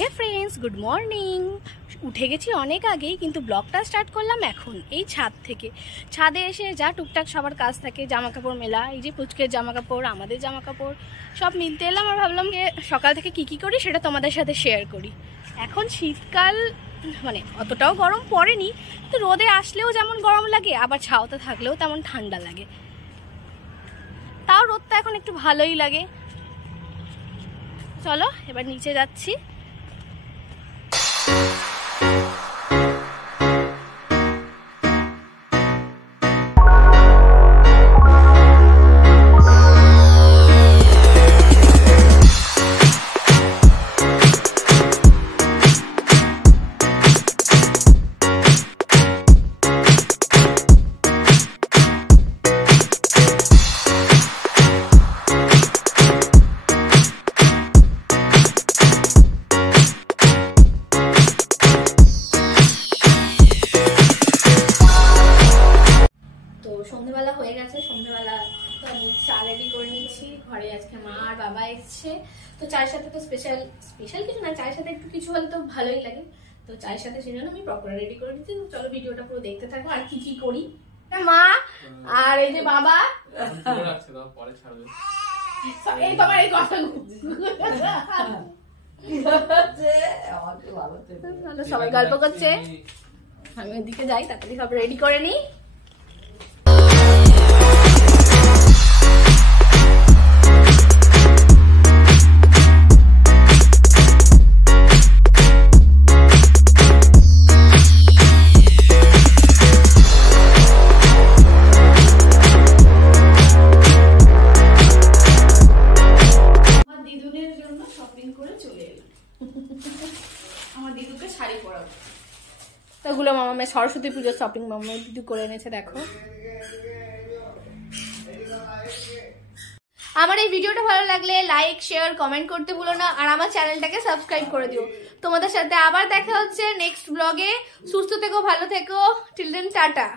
হে friends, good morning. উঠে গেছি অনেক আগেই, কিন্তু ব্লগটা স্টার্ট করলাম এখন এই ছাদ থেকে। ছাদে এসে যা টুকটাক সবার কাজ থাকে, জামা কাপড় মেলা, এই যে পুচকের জামা কাপড়, আমাদের জামা কাপড় সব মিলতে এলাম। আর ভাবলাম যে সকাল থেকে কী করি সেটা তোমাদের সাথে শেয়ার করি। এখন শীতকাল, মানে অতটাও গরম পড়েনি, তো রোদে আসলেও যেমন গরম লাগে, আবার ছাওতে থাকলেও তেমন ঠান্ডা লাগে। তাও রোদটা এখন একটু ভালোই লাগে। চলো এবার নিচে যাচ্ছি। সন্ধ্যেবেলা হয়ে গেছে, সন্ধ্যেবেলা তো আমি চা রেডি করে নিচ্ছি। ঘরে আজকে মা আর বাবা এসছে, তো চায়ের সাথে তো স্পেশাল কিছু না, চায়ের সাথে একটু কিছু হলে তো ভালোই লাগে। তো চায়ের সাথে সেই জন্য আমি পকোড়া রেডি করে নিচ্ছি। চলো ভিডিওটা পুরো দেখতে থাকো আর কি করি। মা আর এই যে বাবা, এই তোমার এই কথা সবাই গল্প করছে, আমি ওদিকে যাই, তাড়াতাড়ি সব রেডি করে নিই। আমার দিদুকে শাড়ি পরাবো, ওগুলো মামা সরস্বতী পুজোর শপিং মামা দিদু করে এনেছে। দেখো, আমার এই ভিডিওটা ভালো লাগলে লাইক, শেয়ার, কমেন্ট করতে ভুলো না, আর আমার চ্যানেলটাকে সাবস্ক্রাইব করে দিও। তোমাদের সাথে আবার দেখা হচ্ছে নেক্সট ব্লগে। সুস্থ থেকো, ভালো থেকো, টিল দেন টাটা।